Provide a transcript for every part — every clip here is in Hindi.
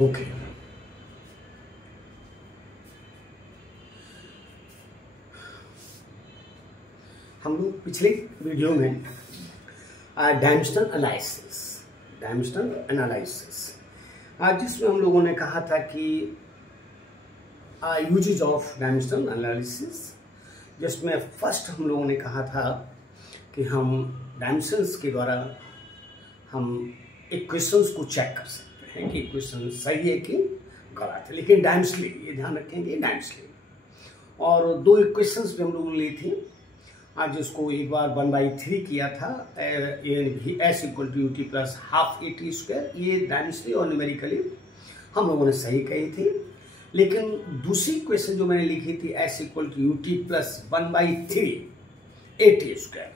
ओके, हम लोग पिछले वीडियो में डायमेंशनल एनालिसिस जिसमें हम लोगों ने कहा था कि यूजेज ऑफ डायमेंशनल एनालिसिस, जिसमें फर्स्ट हम लोगों ने कहा था कि हम डायमेंशंस के द्वारा हम इक्वेशंस को चेक कर सकते हैं कि इक्वेशन सही है कि गलत है, लेकिन डायमेंशनली, ये ध्यान रखेंगे डायमेंशनली। और दो इक्वेशंस भी हम लोगों ने ली थी आज, जिसको एक बार 1/3 किया था, S equal to UT plus half A T square, ये डायमेंशनली और न्यूमेरिकली हम लोगों ने सही कही थी। लेकिन दूसरी इक्वेशन जो मैंने लिखी थी S equal to UT plus 1/3 A T square,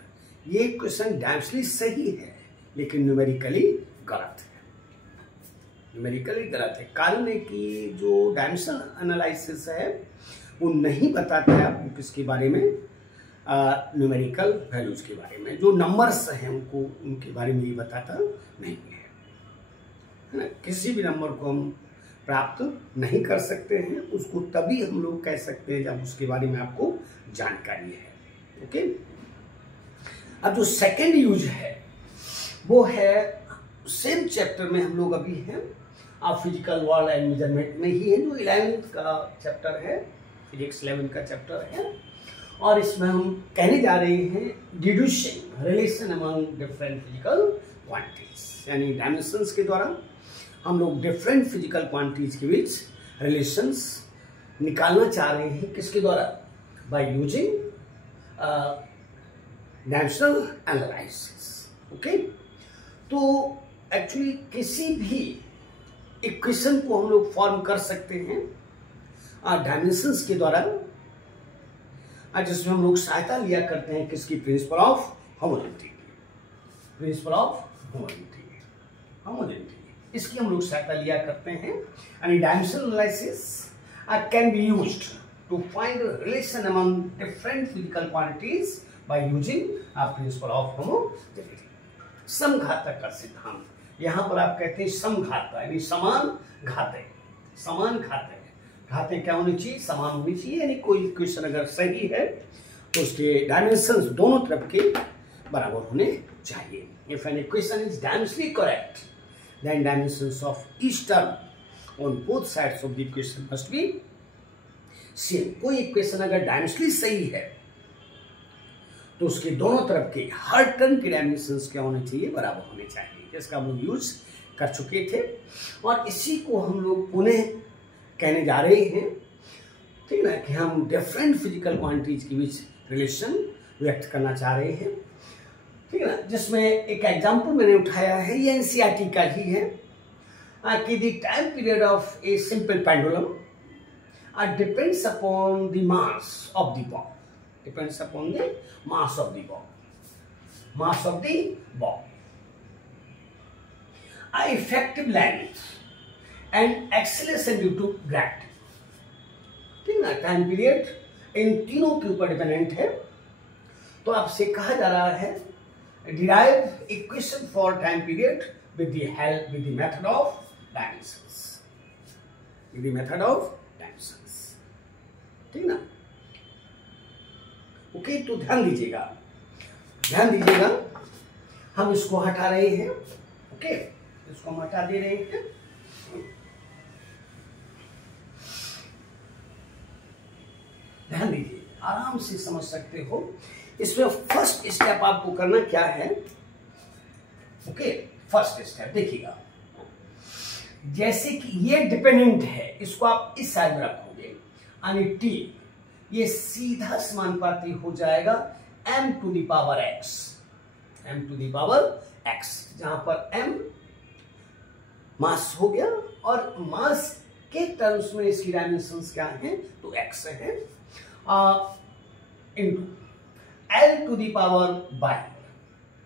ये इक्वेशन डायमेंशनली सही है लेकिन न्यूमेरिकली गलत है। न्यूमेरिकली गलत है, कारण है कि जो डायमेंशनल एनालिसिस है वो नहीं बताता है आपको किसके बारे में, न्यूमेरिकल वैल्यूज के बारे में। जो नंबर्स हैं उनको, उनके बारे में ये बताता नहीं है ना। किसी भी नंबर को हम प्राप्त नहीं कर सकते हैं, उसको तभी हम लोग कह सकते हैं जब उसके बारे में आपको जानकारी है। ओके, अब जो सेकेंड यूज है वो है सेम चैप्टर में हम लोग अभी हैं, फिजिकल वर्ल्ड एंड मेजरमेंट में ही है, जो 11th का चैप्टर है, फिजिक्स 11 का चैप्टर है। और इसमें हम कहने जा रहे हैं deducing relation among different physical quantities, यानी डायमेंशंस के द्वारा हम लोग डिफरेंट फिजिकल क्वांटिटीज के बीच रिलेशंस निकालना चाह रहे हैं। किसके द्वारा? By using dimensional analysis. Okay, तो एक्चुअली किसी भी इक्वेशन को हम लोग फॉर्म कर सकते हैं डायमेंशंस के द्वारा, जिसमें हम लोग सहायता लिया करते हैं किसकी? Principle of homogeneity, principle of homogeneity, इसकी हम लोग सहायता लिया करते हैं। And dimensional analysis can be used to find relation among different physical quantities by using principle of homogeneity. समघातक का सिद्धांत, यहां पर आप कहते हैं समघातक, यानी समान घाते। समान घाते, घाते क्या होनी चाहिए? समान होनी चाहिए, यानी कोई इक्वेशन अगर सही है तो उसके डायमेंशंस दोनों तरफ के बराबर होने चाहिए। If an equation is dimensionally correct, then dimensions of each term on both sides of the equation must be same। कोई इक्वेशन अगर डायमेंशनली सही है तो उसके दोनों तरफ के हर टर्म के डायमेंशंस क्या होने चाहिए? बराबर होने चाहिए। इसका हम लोग यूज कर चुके थे और इसी को हम लोग पुनः कहने जा रहे हैं, ठीक ना, कि हम डिफरेंट फिजिकल क्वांटिटीज के बीच रिलेशन व्यक्त करना चाह रहे हैं, ठीक है ना। जिसमें एक एग्जाम्पल मैंने उठाया है, ये एनसीईआरटी का ही है, कि the time period of a simple pendulum depends upon the mass of the ball, depends upon the mass of the ball, mass of the ball, effective length and acceleration due to gravity, ठीक ना। टाइम पीरियड इन तीनों के ऊपर डिपेंडेंट है। तो आपसे कहा जा रहा है derive equation for time period with the method of dimensions, with the method of dimensions, ठीक ना। ओके, तो ध्यान दीजिएगा, हम इसको हटा रहे हैं। ओके, इसको हम हटा दे रहे हैं। ध्यान दीजिए, आराम से समझ सकते हो। इसमें फर्स्ट स्टेप आपको करना क्या है? ओके, फर्स्ट स्टेप देखिएगा, जैसे कि ये डिपेंडेंट है, इसको आप इस साइड में रखोगे, यानी टी ये सीधा समानुपाती हो जाएगा m to the power x, m to the power x, जहां पर m मास हो गया और मास के टर्म्स में इसकी डायमेंशंस क्या हैं? तो x है, into L to the power y,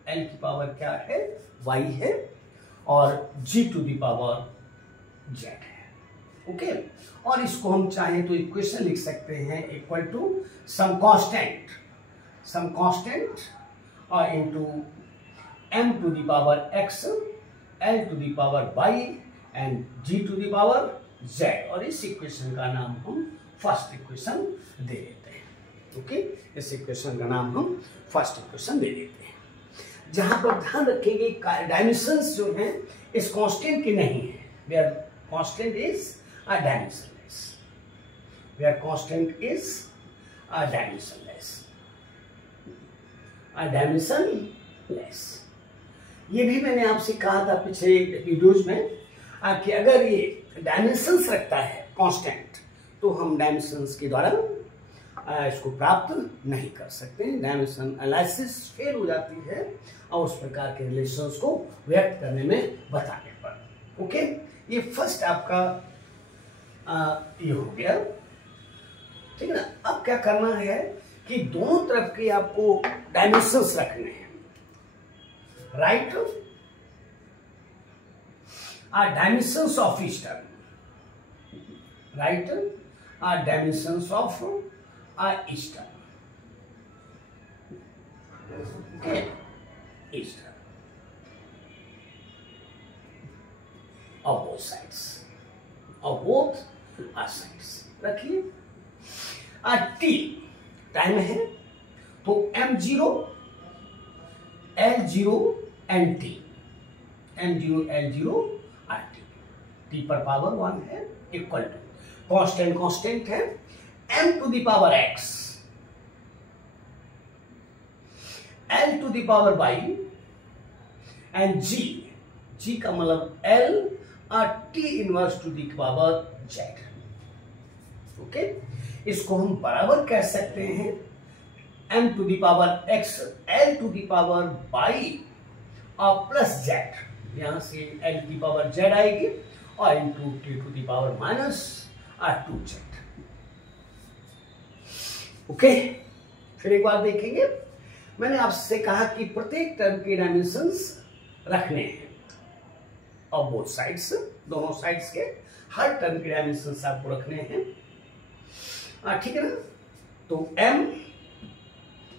L की पावर क्या है? y है, और g to the power z है। ओके, और इसको हम चाहें तो इक्वेशन लिख सकते हैं इक्वल टू सम कांस्टेंट और into m to the power x, L to the power y and G to the power Z, और इस इक्वेशन का नाम हम फर्स्ट इक्वेशन दे देते हैं। ओके, इस इक्वेशन का नाम हम फर्स्ट इक्वेशन दे देते हैं। जहां पर ध्यान रखेंगे डायमेंशंस जो हैं इस कांस्टेंट की नहीं है, where constant is a dimensionless, where constant is a dimensionless, a dimensionless. ये भी मैंने आपसे कहा था पिछले वीडियोज में कि अगर ये डायमेंशंस रखता है कांस्टेंट तो हम डायमेंशंस के द्वारा इसको प्राप्त नहीं कर सकते, डायमेंशन एनालिसिस फेल हो जाती है और उस प्रकार के रिलेशंस को व्यक्त करने में बताने पर। ओके, ये फर्स्ट आपका ये हो गया, ठीक है ना। अब क्या करना है कि दोनों तरफ के आपको डायमेंशंस रखने हैं, right, dimensions of each term, right, dimensions of each term, okay, each term of both sides, of both sides। रखिए t टाइम है तो m0 L0 and t, m0 L0 t पर पावर 1 है, इक्वल टू कांस्टेंट है m to the power x, l to the power y and g का मतलब l और t inverse to the power z। Okay, इसको हम बराबर कह सकते हैं m to the power x, l to the power y और प्लस z, यहां से l की पावर z आएगी और into t to the power minus 2z। Okay, फिर एक बार देखेंगे, मैंने आपसे कहा कि प्रत्येक टर्म के डायमेंशंस रखने हैं और बोथ साइड्स, दोनों साइड्स के हर टर्म के डायमेंशंस आपको रखने हैं, ठीक है ना। तो m,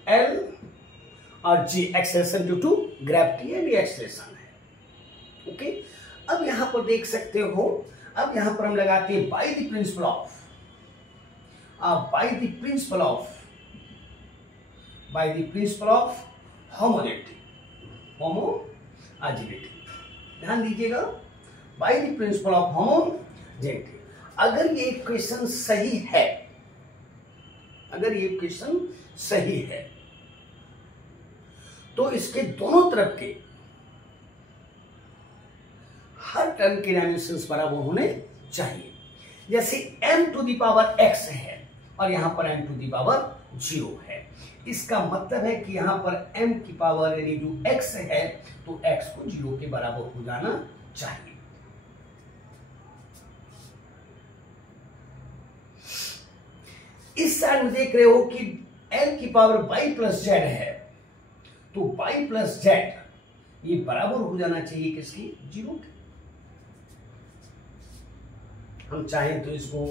l और g acceleration due to gravity है, ये एक्सेलेरेशन है। ओके, अब यहां पर देख सकते हो, अब यहां पर हम लगाते हैं by the principal of homogeneity, ध्यान दीजिएगा, by the principal of homogeneity. अगर ये इक्वेशन सही है, अगर ये इक्वेशन सही है तो इसके दोनों तरफ के हर टर्म के डायमेंशंस बराबर होने चाहिए। जैसे m to the power x है और यहां पर m टू द पावर 0 है, इसका मतलब है कि यहां पर m की पावर यानी जो x है तो x को 0 के बराबर हो जाना चाहिए। इस साइड में देख रहे हो कि l की पावर y प्लस z है, तो y प्लस z ये बराबर हो जाना चाहिए किसकी, 0 के। हम चाहें तो इसको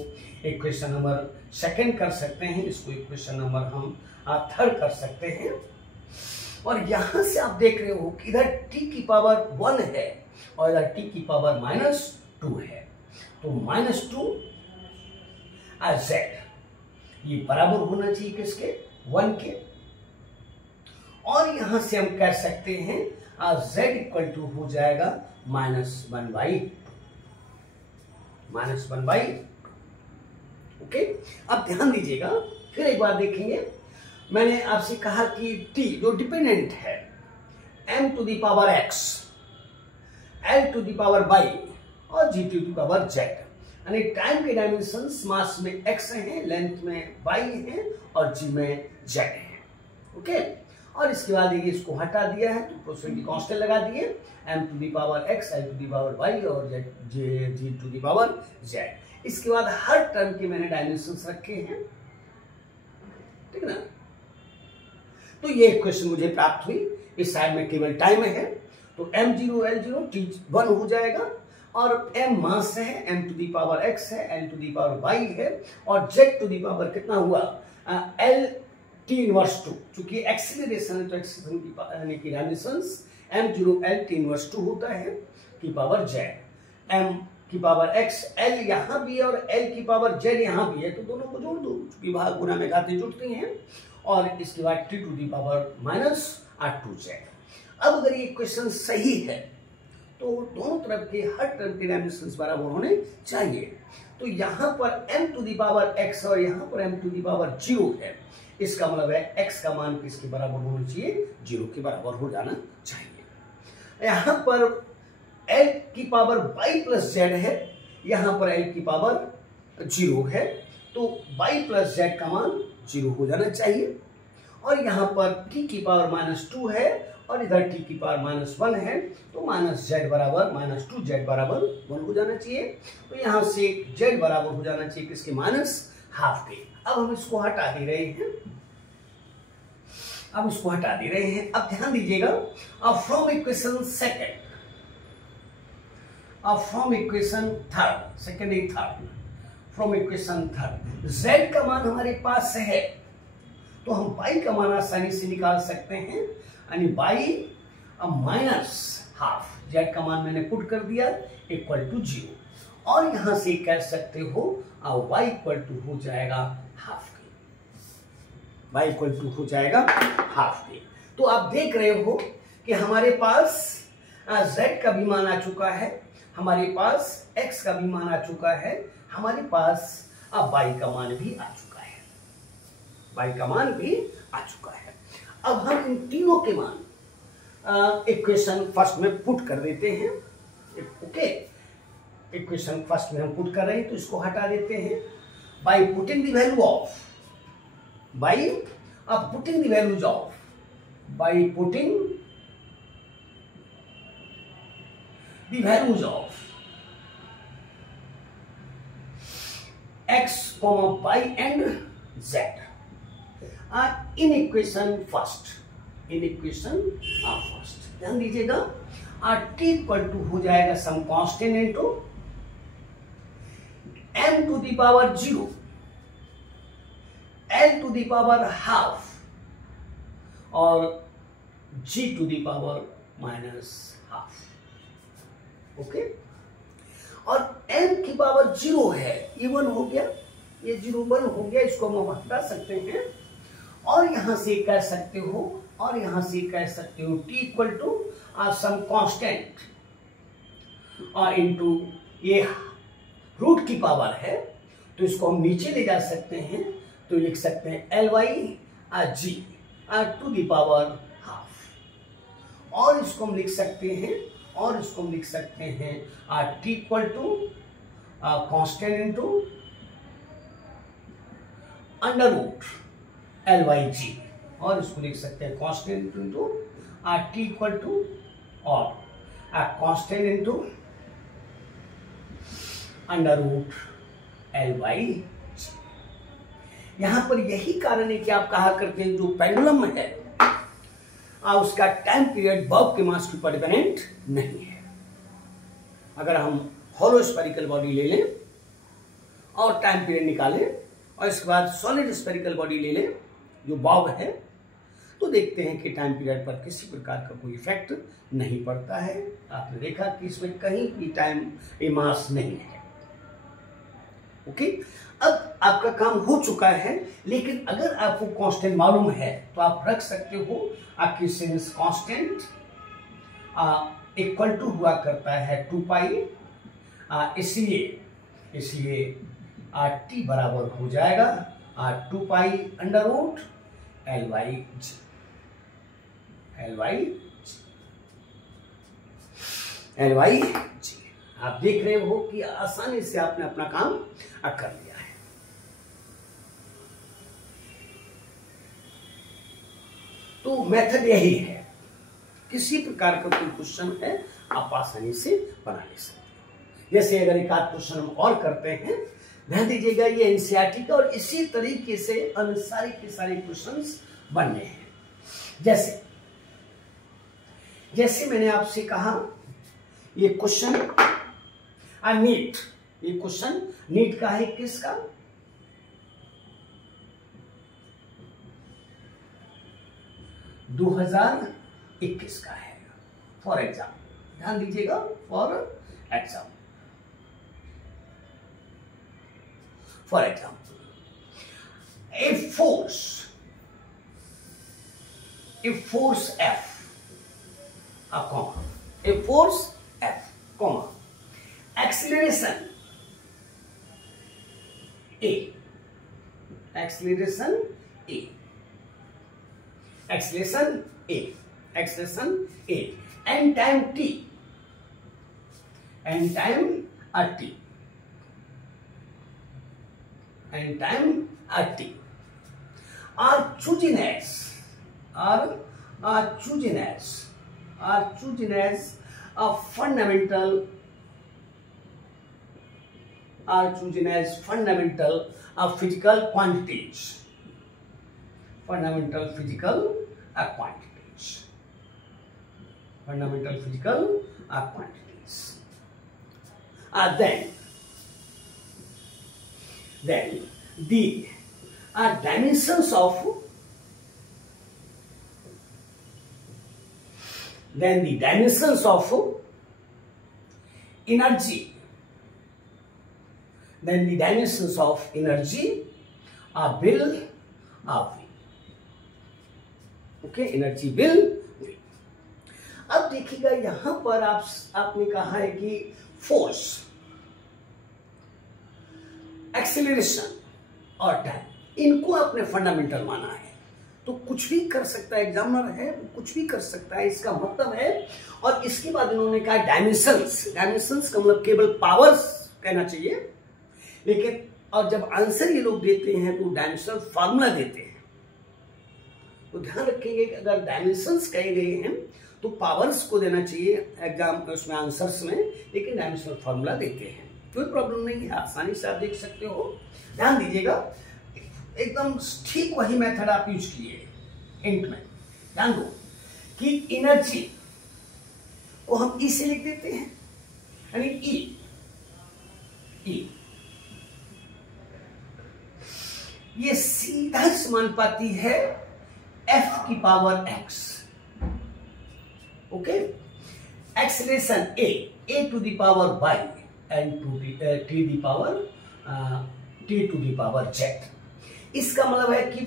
इक्वेशन नंबर सेकंड कर सकते हैं, इसको इक्वेशन नंबर हम थर्ड कर सकते हैं। और यहां से आप देख रहे हो कि इधर t की पावर 1 है और इधर t की पावर -2 है, तो -2 z ये बराबर होना चाहिए किसके, 1 के। और यहां से हम कह सकते हैं z इक्वल टू हो जाएगा -1/2। ओके, अब ध्यान दीजिएगा, फिर एक बार देखेंगे, मैंने आपसे कहा कि t जो डिपेंडेंट है m to the power x, l to the power y और g to the power z, यानी टाइम के डायमेंशंस मास में x है, लेंथ में y है और g में z है। ओके, और इसके बाद ये इसको हटा दिया है तो प्रोसेंटी कांस्टेंट लगा दिए, m to the power x, l to the power y और g to the power z। इसके बाद हर टर्म के मैंने डायमेंशंस रखे हैं, ठीक है ना। तो ये इक्वेशन मुझे प्राप्त हुई, इस साइड में केवल टाइम है तो m0 L0 t1 हो जाएगा और m मास है, m to the power x है, l to the power y है और z टू दी पावर कितना हुआ l t इनवर्स 2, चूंकि एक्सीलरेशन है तो एक्सीलरेशन की dimensions m0 l t inverse 2 होता है की पावर z, m की पावर x, l यहाँ भी है और l की पावर z यहाँ भी है, तो दोनों को जोड़ दो, क्योंकि भाग गुना में घातें जुड़ती हैं। और इसके बाद t to the power minus r2z। अब अगर ये क्वेश्चन सही है तो दोनों तरफ के हर टर्म के डायमेंशंस बराबर होने चाहिए। तो यहाँ पर m to the power x और यहाँ पर m टू दी पावर 0 है, इसका मतलब है x का मान किसके बराबर होना चाहिए, 0 के बराबर हो जाना चाहिए। यहाँ पर l की पावर y प्लस z है, यहाँ पर l की पावर 0 है, तो y प्लस z का मान 0 हो जाना चाहिए। और यहाँ पर t की पावर माइनस 2 है और इधर t की पावर माइनस 1 है, तो माइनस z बराबर माइनस 2z बराबर 1 हो जाना चाहिए। तो यहाँ से z बराबर हो जाना चाहिए किसके, माइनस हाफ के। अब हम इसको हटा दे रहे हैं, अब इसको हटा दे रहे हैं। अब ध्यान दीजिएगा, अब फ्रॉम इक्वेशन सेकंड, अब from equation third, second and third, from equation third z का मान हमारे पास है, तो हम y का मान आसानी से निकाल सकते हैं, यानी y माइनस हाफ, z का मान मैंने पुट कर दिया इक्वल टू 0, और यहां से कह सकते हो y इक्वल टू हो जाएगा हाफ के, y इक्वल टू हो जाएगा हाफ के। तो आप देख रहे हो कि हमारे पास z का भी मान आ चुका है, हमारे पास x का भी मान आ चुका है, हमारे पास y का मान भी आ चुका है, y का मान भी आ चुका है। अब हम इन तीनों के मान इक्वेशन फर्स्ट में पुट कर देते हैं। ओके, इक्वेशन फर्स्ट में हम पुट कर रहे हैं, तो इसको हटा देते हैं। By putting the value of, by putting the values of, by putting the values of x, y and z in equation first, in equation first. ध्यान दीजिएगा, t इक्वल टू हो जाएगा some constant into m to the power 0, l to the power half और g to the power minus half. Okay, और m की पावर 0 है, ये 1 हो गया, ये 0 1 हो गया, इसको हम हटा सकते हैं, और यहां से कह सकते हो, और यहां से कह सकते हो t equal to some constant और इनटू ये रूट की पावर है, तो इसको हम नीचे ले जा सकते हैं, तो लिख सकते हैं ly to the power half, और इसको हम लिख सकते हैं, और इसको हम लिख सकते हैं t equal to constant into under root LYG, और इसको लिख सकते हैं constant into t equal to और constant into under root LYG। यहां पर यही कारण है कि आप कहा करते हैं जो पेंडुलम है उसका टाइम पीरियड बर्ग के मास के ऊपर डिपेंडेंट नहीं है। अगर हम हॉलो स्फेरिकल बॉडी ले लें और टाइम पीरियड निकालें, और इसके बाद सॉलिड स्फेरिकल बॉडी ले लें जो बॉब है, तो देखते हैं कि टाइम पीरियड पर किसी प्रकार का कोई इफेक्ट नहीं पड़ता है। आपने देखा कि इसमें कहीं भी टाइम मास नहीं है। ओके, अब आपका काम हो चुका है, लेकिन अगर आपको कांस्टेंट मालूम है तो आप रख सकते हो आपकी सेंस कांस्टेंट इक्वल टू हुआ करता है 2 पाई, इसलिए t बराबर हो जाएगा 2 पाई अंडर रूट LYG। आप देख रहे हो कि आसानी से आपने अपना काम कर लिया है। तो मेथड यही है, किसी प्रकार का कोई क्वेश्चन है आप आसानी से बना ले सकते हो। जैसे अगर एक आध क्वेश्चन हम और करते हैं, ध्यान दीजिएगा, ये एनसीईआरटी का, और इसी तरीके से सारे के सारे क्वेश्चंस बनने हैं। जैसे मैंने आपसे कहा, ये क्वेश्चन नीट, ये क्वेश्चन नीट का है, किसका, दो 2021 का है, फॉर एग्जाम। ध्यान दीजिएगा, for exam for example, a force F, a comma, a force F, comma, acceleration A, acceleration A, acceleration A, acceleration A, and time T, and time T, and time T are chosen as a fundamental physical quantities, fundamental physical quantities. Then the dimensions of energy, will V. Okay, energy will V. अब देखिएगा यहां पर आपने कहा है कि फोर्स, एक्सेलरेशन और टाइम, इनको आपने फंडामेंटल माना है, तो कुछ भी कर सकता है, एग्जामिनर है कुछ भी कर सकता है, इसका मतलब है। और इसके बाद इन्होंने कहा डायमेंशंस का मतलब केवल पावर्स कहना चाहिए, लेकिन और जब आंसर ये लोग देते हैं तो डायमेंशनल फार्मूला देते हैं। तो ध्यान रखेंगे कि अगर डायमेंशंस कहे गए हैं तो पावर्स को देना चाहिए एग्जाम उसमें आंसर्स में, लेकिन डायमेंशनल फार्मूला देते हैं, कोई प्रॉब्लम नहीं है, आसानी से आप देख सकते हो। ध्यान दीजिएगा, एकदम ठीक वही मेथड आप यूज किए हिंट में। ध्यान दो कि एनर्जी को हम ई से लिख देते हैं, यानी ई ये सीधा समानुपाती है F की power x। Okay, acceleration A to the power y and T to the power z। इसका मतलब है कि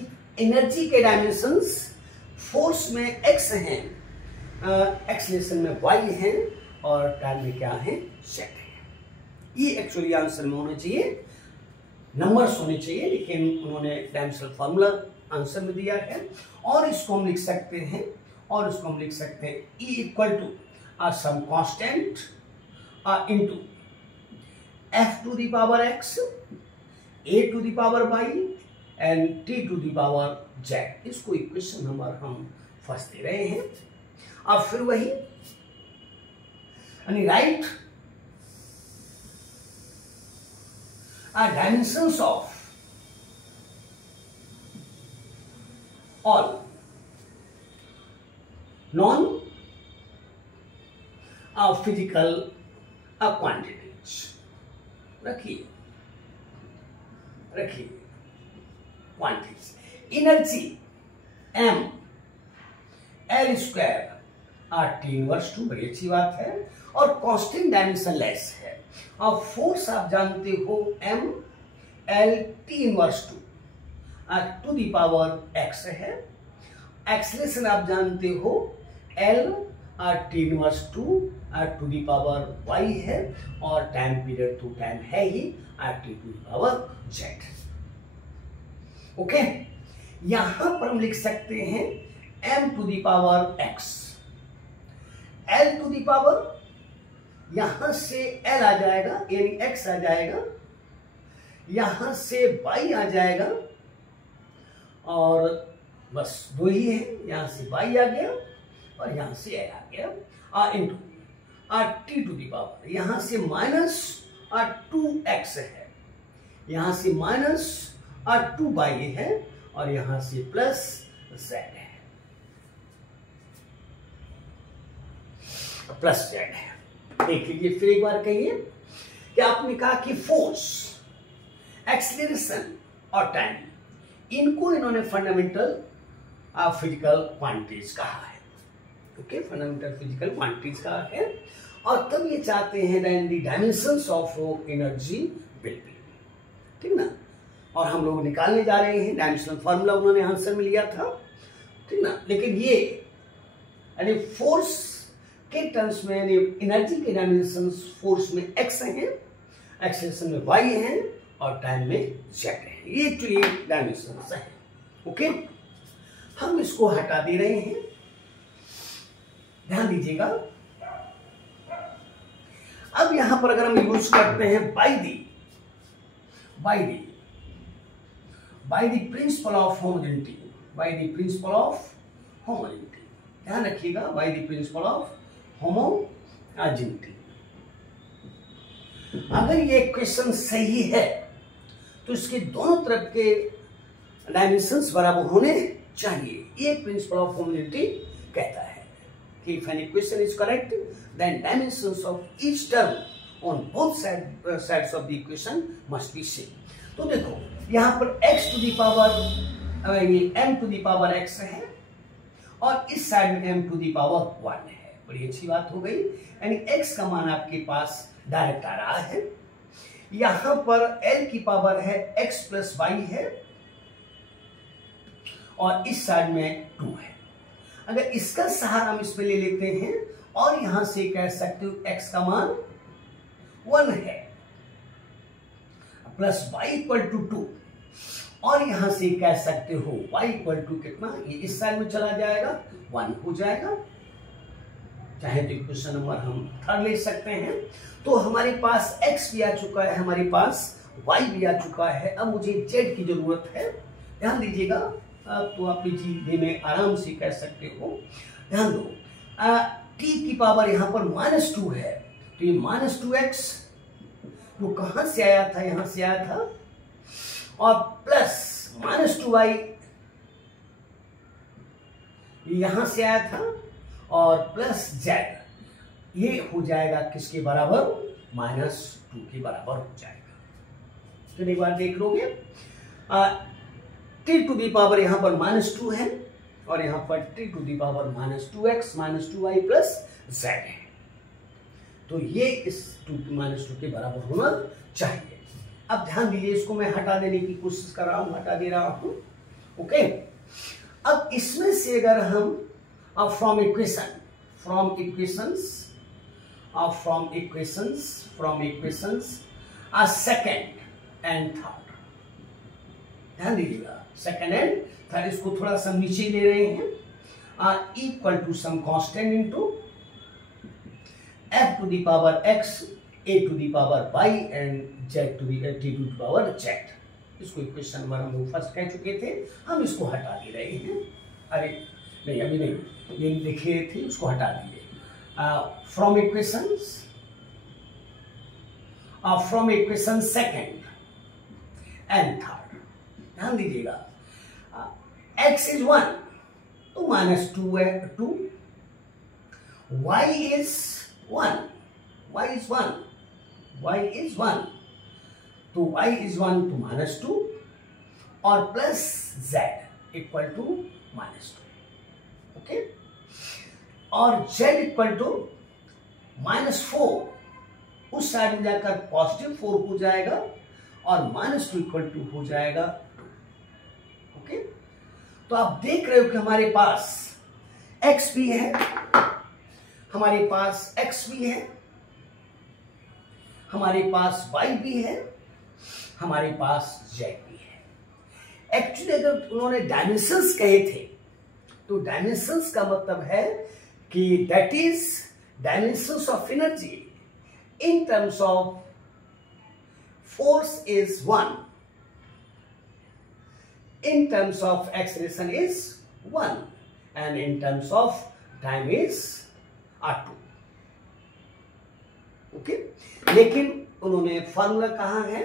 एनर्जी के डायमेंशंस फोर्स में x हैं, एक्सेलरेशन में y हैं और टाइम में क्या है, z है। ये एक्चुअली आंसर में होना चाहिए, नंबर्स होने चाहिए, लेकिन उन्होंने डायमेंशनल फार्मूला आंसर में दिया है। और इसको हम लिख सकते हैं E equal to some constant into F to the power x, A to the power y and T to the power z। इसको इक्वेशन नंबर हम फर्स्ट दे रहे हैं। अब फिर वही यानी right dimensions of all non physical quantities। रखिए quantities, energy m L square T inverse 2, बड़ी अच्छी बात है, और कांस्टेंट डायमेंशन लेस है। और फोर्स आप जानते हो m L T inverse 2 to the power x है। एक्सेलरेशन आप जानते हो L T inverse 2 to the power y है, और टाइम पीरियड तो टाइम है ही T to the power z। Okay, यहां पर हम लिख सकते हैं m to the power x, L to the power, यहां से L आ जाएगा यानी x आ जाएगा, यहां से y आ जाएगा, और बस दो ही है, यहां से y आ गया और यहां से a आ गया, into T to the power, यहां से माइनस 2x है, यहां से माइनस 2y है, और यहां से प्लस z है, प्लस z है। देख लीजिए फिर एक बार कहिए कि आपने कहा कि फोर्स, एक्सेलरेशन और टाइम, इनको इन्होंने फंडामेंटल फिजिकल क्वांटिटीज कहा है। ओके, फंडामेंटल फिजिकल क्वांटिटीज कहा है, और तब ये चाहते हैं then the dimensions of energy will be, ठीक ना। और हम लोग निकालने जा रहे हैं डायमेंशनल फार्मूला उन्होंने आंसर में लिया था, ठीक ना। लेकिन ये यानी फोर्स के टर्म्स में यानी एनर्जी के डायमेंशन फोर्स में एक्स है, एक्सेलरेशन में वाई है और टाइम में जेड है। ये एक्चुअली डायमेंशन है। ओके, हम इसको हटा दे रहे हैं, ध्यान दीजिएगा। अब यहां पर अगर हम यूज करते हैं by the principal of homogeneity, ध्यान रखिएगा, by the principal of homogeneity. अगर ये क्वेश्चन सही है तो इसके दोनों तरफ के डायमेंशंस बराबर होने चाहिए। ये प्रिंसिपल ऑफ होमोजेनिटी कहता है कि if an equation is correct then dimensions of each term on both sides of the equation must be same. तो देखो यहां पर x टू द पावर ये m to the power x है और इस साइड में m टू द पावर 1 है। बड़ी अच्छी बात हो गई, यानी x का मान आपके पास डायरेक्ट आ रहा है। यहां पर l की पावर है x प्लस वाई है और इस साइड में 2 है। अगर इसका सहारा हम इसमें ले लेते हैं और यहां से कह सकते हो x का मान 1 है प्लस y इक्वल टू 2 और यहां से कह सकते हो y इक्वल टू कितना, ये इस साइड में चला जाएगा 1 हो जाएगा। चाहे तो क्वेश्चन नंबर हम 3 ले सकते हैं। तो हमारे पास x भी आ चुका है, हमारे पास y भी आ चुका है। अब मुझे z की जरूरत है, ध्यान दीजिएगा। तो आप जी में आराम से कह सकते हो, ध्यान दो। t की पावर यहां पर -2 है तो ये -2x वो कहां से आया था, यहां से आया था, और प्लस -2y यहां से आया था और प्लस z ये हो जाएगा किसके बराबर, -2 के बराबर हो जाएगा। तो एक बार देख लोगे, t टू दी पावर यहां पर -2 है और यहां पर t to the power -2x -2y plus z है। तो ये इस 2 के बराबर होना चाहिए। अब ध्यान दीजिए, इसको मैं हटा देने की कोशिश कर रहा हूं, हटा दे रहा हूं। ओके, अब इसमें से अगर हम from equations second and third, ध्यान दीजिएगा, सेकेंड एंड थर्ड, इसको थोड़ा सा नीचे ले रहे हैं, equal to some constant into f to the power x, a to the power y and z to the t to the power z। इसको इक्वेशन नंबर हम लोग फर्स्ट कह चुके थे, हम इसको हटा दे रहे हैं। अरे नहीं, अभी नहीं, ये लिखे थे, उसको हटा दीजिए। From equation second and third, ध्यान दीजिएगा, x इज 1 तो -2 है 2, y इज 1 तो y इज 1 तो -2 और plus z equal to -2। Okay, और z इक्वल टू -4, उस साइड में जाकर +4 हो जाएगा और -2 इक्वल टू हो जाएगा 2। ओके, तो आप देख रहे हो कि हमारे पास x भी है, हमारे पास x भी है, हमारे पास y भी है, हमारे पास z भी है। एक्चुअली अगर उन्होंने डायमेंशंस कहे थे तो डायमेंशंस का मतलब है कि that is dimensions of energy in terms of force is 1, in terms of acceleration is 1 and in terms of time is 2। Okay, लेकिन उन्होंने फार्मूला कहा है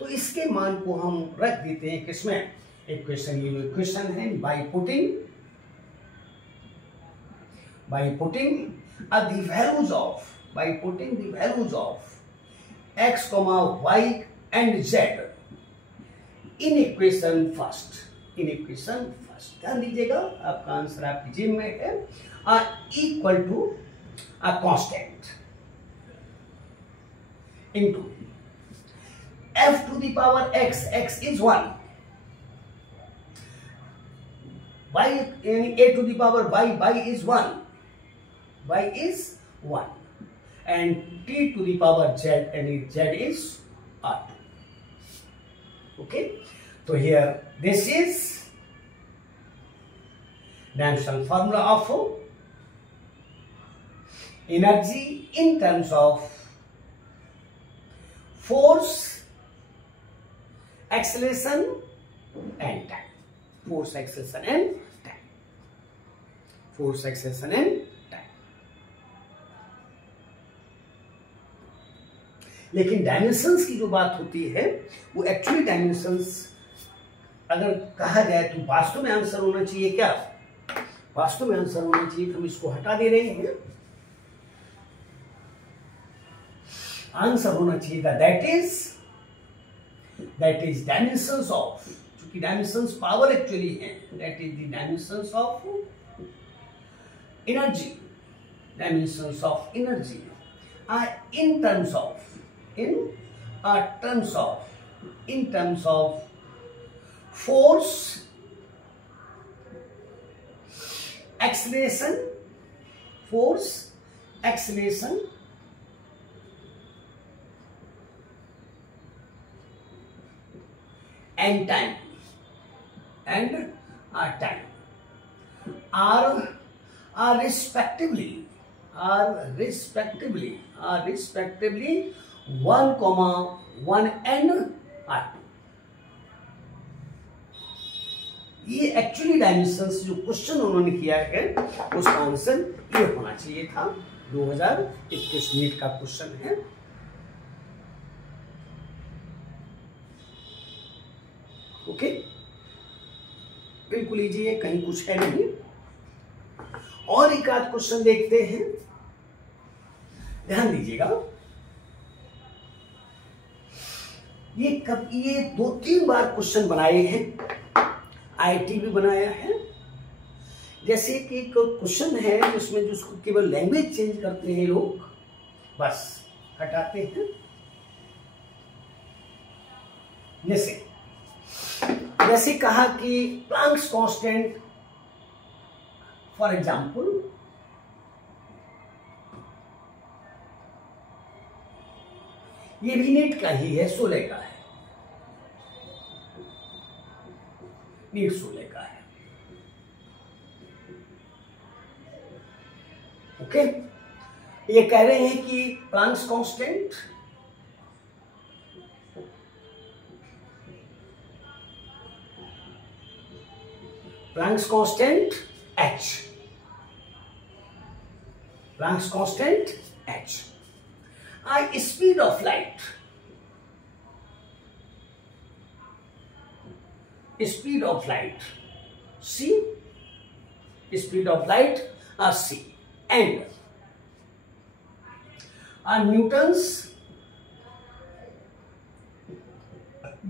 तो इसके मान को हम रख देते हैं किसमें, इक्वेशन है by putting the values of x, y and z in equation first, ध्यान दीजिएगा, आपका आंसर आपकी जेब में है, equal to constant into f to the power x, x is 1, y a to the power y is 1, y is 1, and t to the power z, and z is r2. Okay, so here this is dimensional formula of energy in terms of force, acceleration and time. Force, acceleration and time. Force, acceleration and time. लेकिन डायमेंशंस की जो बात होती है वो एक्चुअली डायमेंशंस अगर कहा जाए तो वास्तव में आंसर होना चाहिए क्या? वास्तव में आंसर होना चाहिए, हम इसको हटा दे रहे हैं, आंसर होना चाहिए दैट इज डायमेंशंस ऑफ, क्योंकि डायमेंशंस पावर एक्चुअली है, that is the dimensions of energy, dimensions of energy are in terms of force, acceleration and time, are respectively 1,1 and r2. ये एक्चुअली डायमेंशंस जो क्वेश्चन उन्होंने किया है उसका आंसर ये होना चाहिए था। 2021 नीट का क्वेश्चन है। ओके, बिल्कुल इजी है, कहीं कुछ है नहीं। और एक आध क्वेश्चन देखते हैं, ध्यान दीजिएगा। ये 2-3 बार क्वेश्चन बनाए हैं, आईटी भी बनाया है। जैसे कि एक क्वेश्चन है जिसमें जिसको केवल लैंग्वेज चेंज करते हैं लोग, बस हटाते हैं। जैसे कहा कि प्लैंक्स कांस्टेंट, फॉर एग्जांपल ये भी नीट का ही है, 16 का है, नीट 16 का है। ओके, ये कह रहे हैं कि Planck's constant h, Planck's constant h, speed of light, speed of light c, speed of light c, and Newton's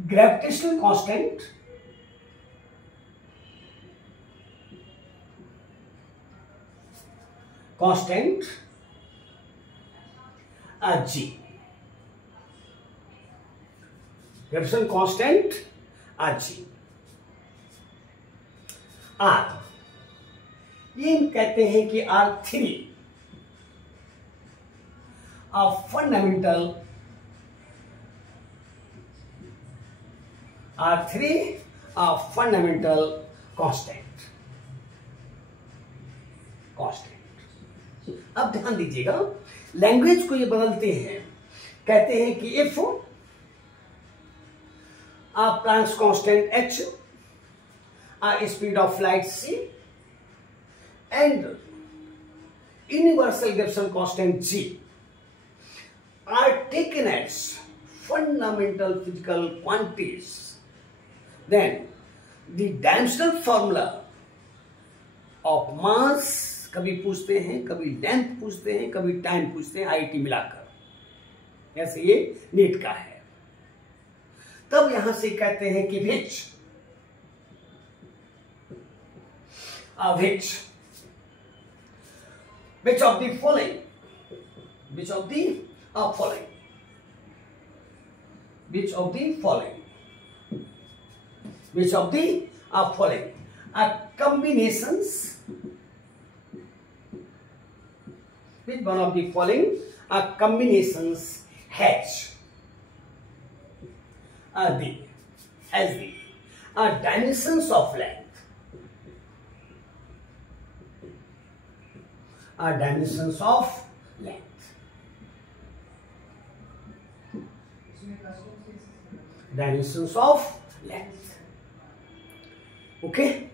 gravitational constant g, gravitational constant g। R, ये कहते हैं कि R3 फंडामेंटल कांस्टेंट। अब ध्यान दीजिएगा, लैंग्वेज को ये बदलते हैं, कहते हैं कि if Planck's constant h, speed of light c, and universal gravitational constant g are taken as fundamental physical quantities, then the dimensional formula of mass, कभी पूछते हैं, कभी लेंथ पूछते हैं, कभी टाइम पूछते हैं, आईटी मिलाकर, ऐसे ये नीट का है। तब यहां से कहते हैं कि which of the following which of the following, which of the following are combinations, which one of the following are combinations has the dimensions of length, dimensions of length, dimensions of length. Okay,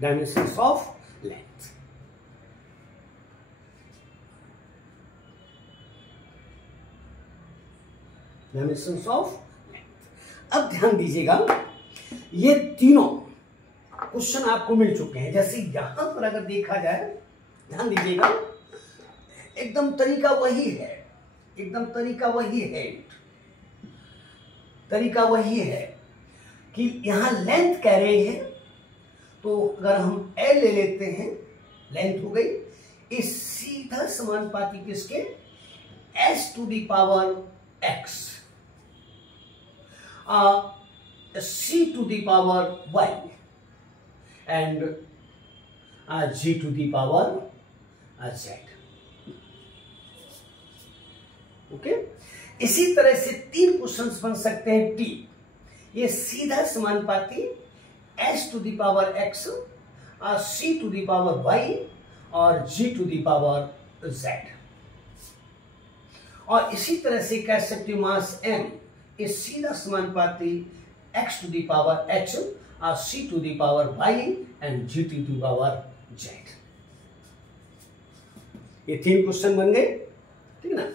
dimensions of length. Dimensions of length. अब ध्यान दीजिएगा, ये तीनों क्वेश्चन आपको मिल चुके हैं। जैसे यहां पर अगर देखा जाए, ध्यान दीजिएगा, एकदम तरीका वही है, एकदम तरीका वही है, तरीका वही है कि यहां लेंथ कह रहे हैं, तो अगर हम एल ले लेते हैं, लेंथ हो गई, इस सीधा समानुपाती किसके, S to the power x, c to the power y and g to the power z. Okay, इसी तरह से तीन क्वेश्चंस बन सकते हैं t, ये सीधा समानुपाती s to the power x, c to the power y और g to the power z। और इसी तरह से कह सकते हो मास m इस सीधा समानुपाती x to the power h, c to the power y and g to the power z। ये तीन क्वेश्चन बन गए, ठीक ना।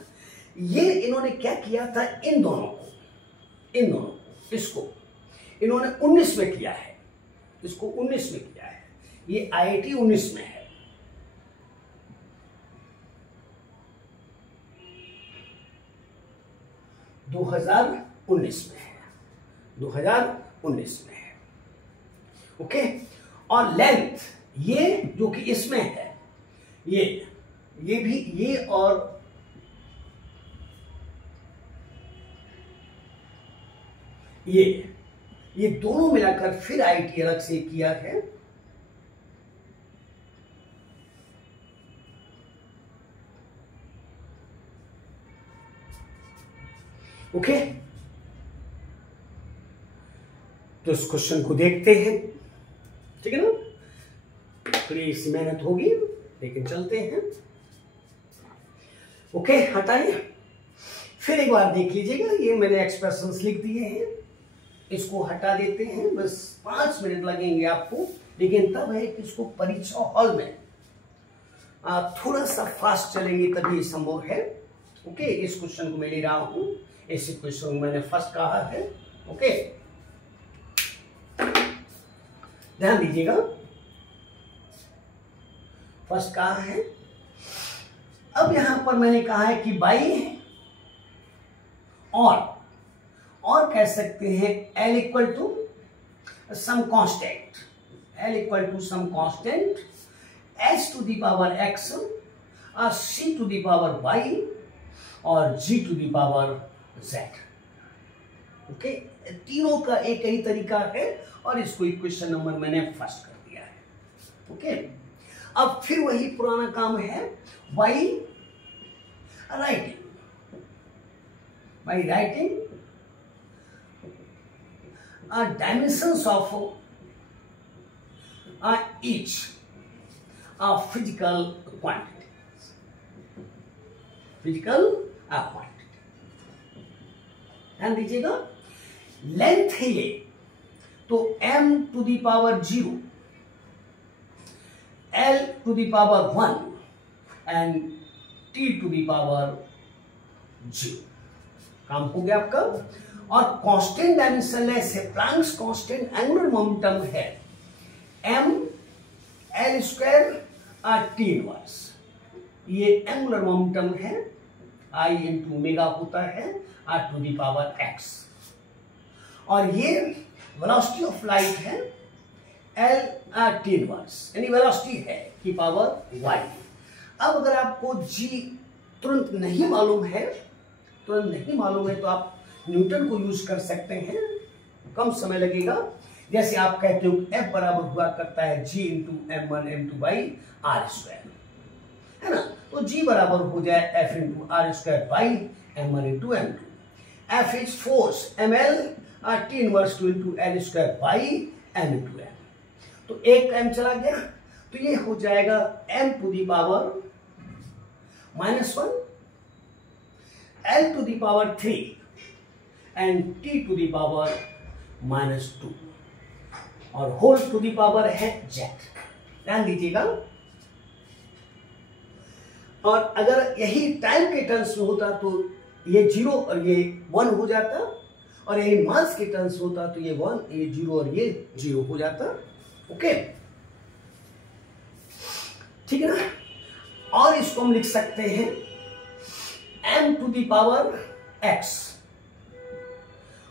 ये इन्होंने क्या किया था, इन दोनों को, इसको इन्होंने 19 में किया है, इसको 19 में किया है, ये IIT 19 में है। दो 2019 में है, 2019 में है। ओके, और लेंथ ये जो कि इसमें है, ये भी, ये और ये दोनों मिलाकर फिर IIT अलग से किया है। ओके, तो इस क्वेश्चन को देखते हैं, ठीक है ना। थोड़ी सी मेहनत होगी लेकिन चलते हैं। ओके, हटाइए, फिर एक बार देख लीजिएगा, ये मैंने एक्सप्रेशंस लिख दिए हैं, इसको हटा देते हैं। बस 5 मिनट लगेंगे आपको, लेकिन तब है कि इसको परीक्षा हॉल में थोड़ा सा फास्ट चलेंगे तभी संभव है। ओके, इस क्वेश्चन को मैं ले रहा हूं, इस क्वेश्चन को मैंने फर्स्ट कहा है। ओके, ध्यान दीजिएगा, फर्स्ट कहा है। अब यहां पर मैंने कहा है कि बाई और कह सकते हैं L equal to some constant, L equal to some constant S to the power x, C to the power y और G to the power z। Okay, तीनों का एक ही तरीका है और इसको इक्वेशन नंबर मैंने फर्स्ट कर दिया है। ओके, अब फिर वही पुराना काम है, by writing dimensions of each physical quantity, ध्यान दीजिएगा, लेंथ है ये, तो m to the power 0, L to the power 1 and T to the power 0। काम हो गया आपका। और कांस्टेंट डायमेंशन है, प्लैंक्स कांस्टेंट एंगुलर मोमेंटम है m L square T inverse, ये एंगुलर मोमेंटम है, I इंटू ओमेगा होता है R to the power x, और ये वेलोसिटी ऑफ लाइट है L T इनवर्स, यानी वेलोसिटी है की पावर y। अब अगर आपको g तुरंत नहीं मालूम है, तो आप न्यूटन को यूज कर सकते हैं, कम समय लगेगा। जैसे आप कहते हो F बराबर हुआ करता है G into M1 M2 by R square, है ना। तो G बराबर हो जाए F into R square by M1 into M2। F is force ml T inverse 2 into L square by M into M। तो एक M चला गया, तो ये हो जाएगा M to the power -1 L to the power 3 and T to the power -2 और होल टू दी पावर है Z। ध्यान दीजिएगा। और अगर यही टाइम के टर्म्स में होता तो ये 0 और ये 1 हो जाता, और यही मास के टर्म्स होता तो ये 1 ये 0 और ये 0 हो जाता। ओके, ठीक है ना। और इसको हम लिख सकते हैं m to the power x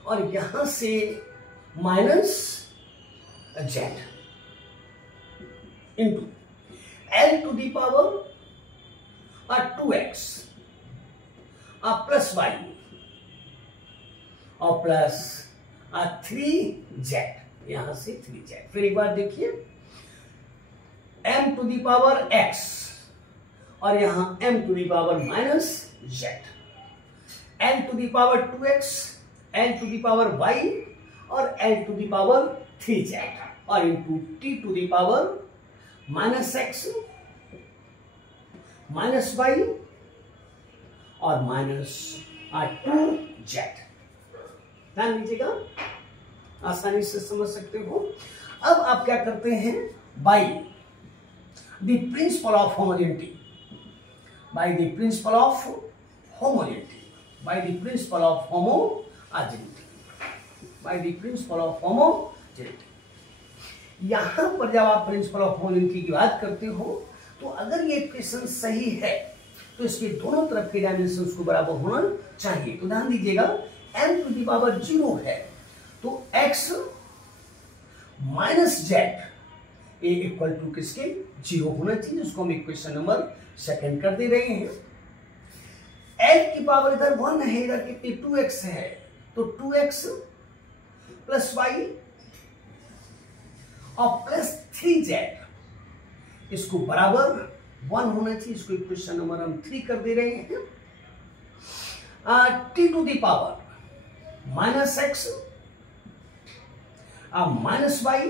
और यहां से minus z into l to the power 2x plus y और प्लस 3z, यहां से 3z। फिर एक बार देखिए m to the power x और यहां m to the power minus z, l to the power 2x, l to the power y और l to the power 3z और into t to the power minus x minus y और माइनस 2z। ध्यान दीजिएगा, आसानी से समझ सकते हो। अब आप क्या करते हैं, by the principal of homogeneity, by the principal of homogeneity, by the principal of homogeneity, by the principal of homogeneity. यहां पर जब आप प्रिंसिपल ऑफ होमोजेनिटी की बात करते हो तो अगर ये इक्वेशन सही है तो इसके दोनों तरफ के डायमेंशंस को बराबर होना चाहिए। तो ध्यान दीजिएगा, m टू दी पावर 0 है तो x minus z equal to किसके 0 होना चाहिए, जिसको हम इक्वेशन नंबर 2 कर दे रहे हैं। l की पावर इधर 1 है, इधर कितनी 2x है, तो 2x प्लस y और प्लस 3z इसको बराबर 1 होना चाहिए, इसको इक्वेशन नंबर हम 3 कर दे रहे हैं। t to the power minus x minus y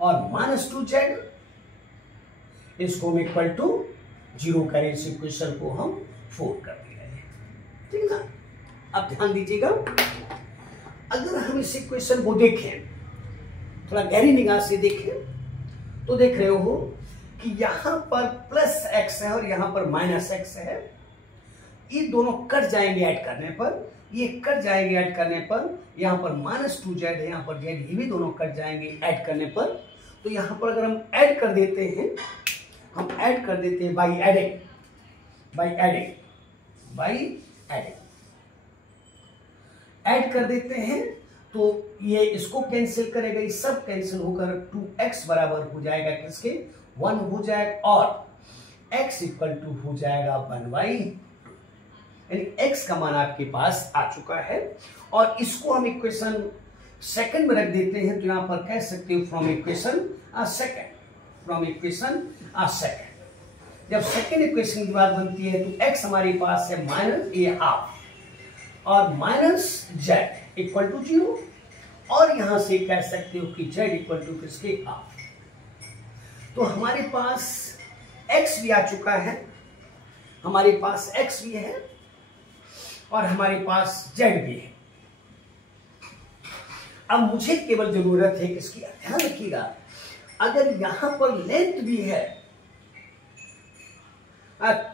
और माइनस 2z इसको हम इक्वल टू 0 करें, इस इक्वेशन को हम 4 कर दे रहे हैं, ठीक है ना। अब ध्यान दीजिएगा, अगर हम इस इक्वेशन को देखें, थोड़ा गहरी निगाह से देखें, तो देख रहे हो कि यहां पर प्लस x है और यहां पर माइनस x है। ये दोनों कट जाएंगे ऐड करने पर, ये कट जाएंगे ऐड करने पर, यहां पर माइनस 2z है, यहां पर z, ये भी दोनों कट जाएंगे ऐड करने पर। तो यहां पर अगर हम ऐड कर देते हैं, हम ऐड कर देते हैं by adding, by adding, by adding add कर देते हैं, तो ये इसको कैंसिल करेगा, ये सब कैंसिल होकर 2x बराबर हो जाएगा किसके 1 हो जाएगा और x इक्वल टू हो जाएगा 1/2, यानी x का मान आपके पास आ चुका है। और इसको हम इक्वेशन 2 में रख देते हैं, तो यहां पर कह सकते हो फ्रॉम इक्वेशन 2, फ्रॉम इक्वेशन 2। जब सेकेंड इक्वेशन की बात बनती है तो x हमारे पास है माइनस ये हाफ और माइनस z इक्वल टू 0 और यहां से कह सकते हो कि z इक्वल टू किसके हाफ। तो हमारे पास x भी आ चुका है, हमारे पास x भी है और हमारे पास z भी है। अब मुझे केवल जरूरत है किसकी, ध्यान रखिएगा, अगर यहां पर लेंथ भी है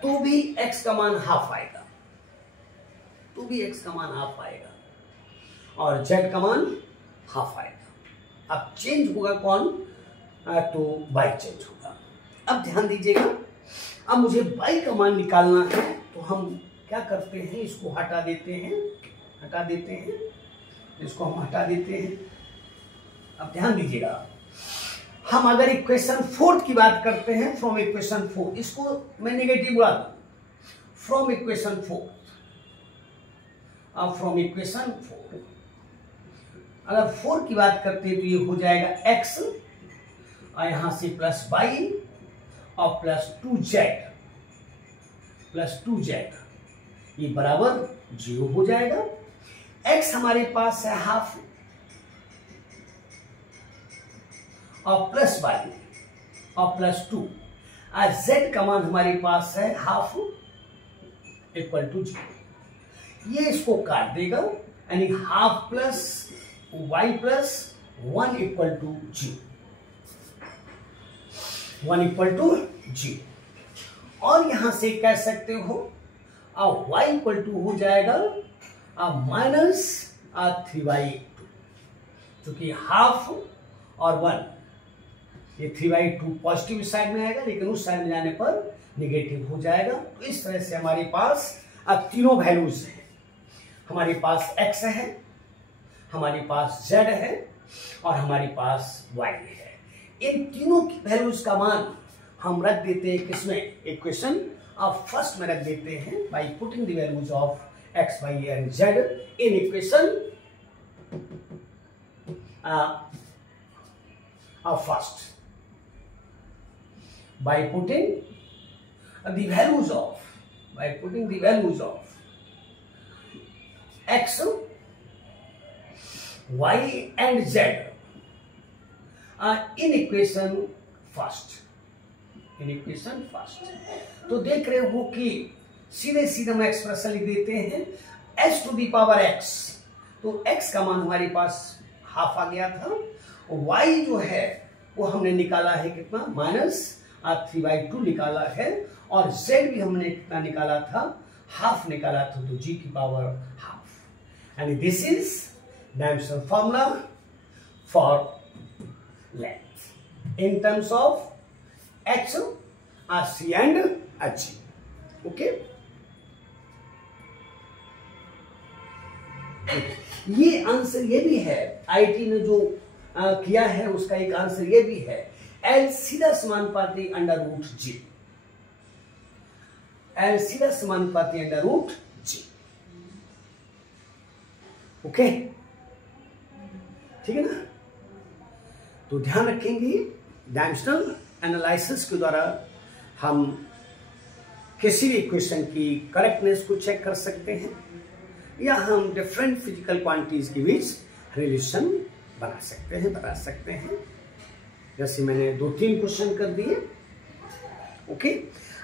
तो भी x का मान हाफ आएगा, तो भी x का मान हाफ आएगा और z का मान हाफ आएगा। अब चेंज होगा कौन, तो y चेंज होगा। अब ध्यान दीजिएगा, अब मुझे y का मान निकालना है, तो हम क्या करते हैं, इसको हटा देते हैं, हटा देते हैं, इसको हम हटा देते हैं। अब ध्यान दीजिएगा, हम अगर इक्वेशन 4 की बात करते हैं, फ्रॉम इक्वेशन 4, इसको मैं नेगेटिव बुला दूं, फ्रॉम इक्वेशन 4, अब फ्रॉम इक्वेशन 4, अगर 4 की बात करते हैं तो ये हो जाएगा x और यहां से प्लस y और प्लस 2z ये बराबर 0 हो जाएगा। x हमारे पास है हाफ और प्लस y और प्लस 2 और z का मान हमारे पास है हाफ इक्वल टू 0। ये इसको काट देगा यानी half plus y plus 1 equal to 0, 1 equal to 0। और यहां से कह सकते हो अब y इक्वल टू हो जाएगा अब माइनस 3/2, क्योंकि हाफ और 1 ये 3/2 पॉजिटिव साइड में आएगा लेकिन उस साइड में जाने पर निगेटिव हो जाएगा। तो इस तरह से हमारे पास अब तीनों वैल्यूज हैं, हमारे पास x है, हमारे पास z है और हमारे पास y है। इन तीनों की वैल्यूज का मान हम रख देते हैं किसमें, इक्वेशन अब फर्स्ट में रख देते हैं by putting the values of x, y and z in equation first by putting the values of x, y and z in equation first, तो देख रहे हो कि सीधे सीधे हम एक्सप्रेशन लिख देते हैं h to the power x, तो x का मान हमारे पास हाफ आ गया था, y जो है वो हमने निकाला है कितना माइनस 3/2 निकाला है और z भी हमने कितना निकाला था, हाफ निकाला था, तो g की power half. And this is dimension formula for length in terms of h, c and h। Okay, ये आंसर ये भी है, आईटी ने जो किया है उसका एक आंसर ये भी है, L सीधा समानुपाती अंडर रूट जी, L सीधा समानुपाती अंडर रूट जी। ओके, ठीक है ना। तो ध्यान रखेंगे डायमेंशनल एनालिसिस के द्वारा हम किसी भी इक्वेशन की करेक्टनेस को चेक कर सकते हैं या हम डिफरेंट फिजिकल क्वांटिटीज के बीच रिलेशन बता सकते हैं। जैसे मैंने 2-3 क्वेश्चन कर दिए। ओके,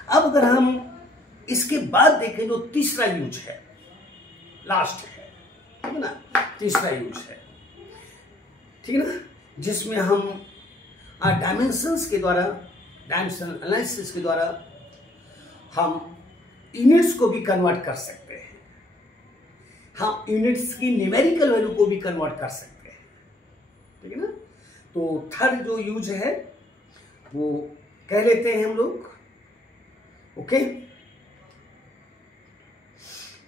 अब अगर हम इसके बाद देखें जो तीसरा यूज है, लास्ट है, ठीक है ना, तीसरा यूज है, ठीक है ना, जिसमें हम डायमेंशंस के द्वारा, डायमेंशनल एनालिसिस के द्वारा हम यूनिट्स को भी कन्वर्ट कर सकते हैं, हम यूनिट्स की न्यूमेरिकल वैल्यू को भी कन्वर्ट कर सकते हैं, ठीक है ना। तो थर्ड जो यूज है वो कह लेते हैं हम लोग। ओके,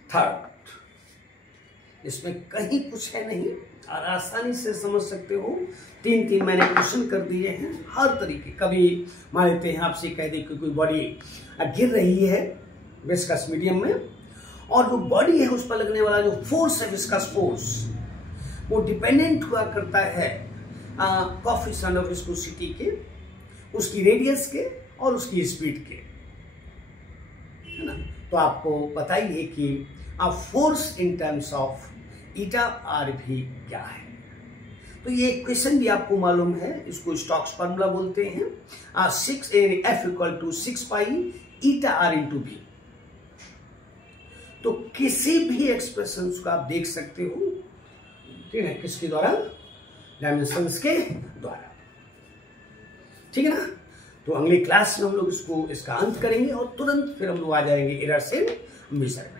थर्ड, इसमें कहीं कुछ है नहीं और आसानी से समझ सकते हो। 3 मैंने क्वेश्चन कर दिए हैं हर तरीके। कभी मान लेते हैं आपसे कह दे कि कोई बॉडी गिर रही है विस्कस मीडियम में और जो बॉडी है उस पर लगने वाला जो फोर्स है, विस्कस फोर्स, वो डिपेंडेंट हुआ करता है कोएफिशिएंट ऑफ विस्कोसिटी के, उसकी रेडियस के और उसकी स्पीड के, है ना। तो आपको पता ही है कि force in terms of eta R भी क्या है। तो ये क्वेश्चन भी आपको मालूम है, इसको स्टोक्स फार्मूला बोलते हैं। 6F = 6 pi eta R into B. तो किसी भी एक्सप्रेशन को आप देख सकते हो, ठीक है, किसके द्वारा, डायमेंशंस के द्वारा, ठीक है ना। तो अगली क्लास में हम लोग इसका अंत करेंगे और तुरंत फिर हम लोग आ जाएंगे एरर से मेजरमेंट।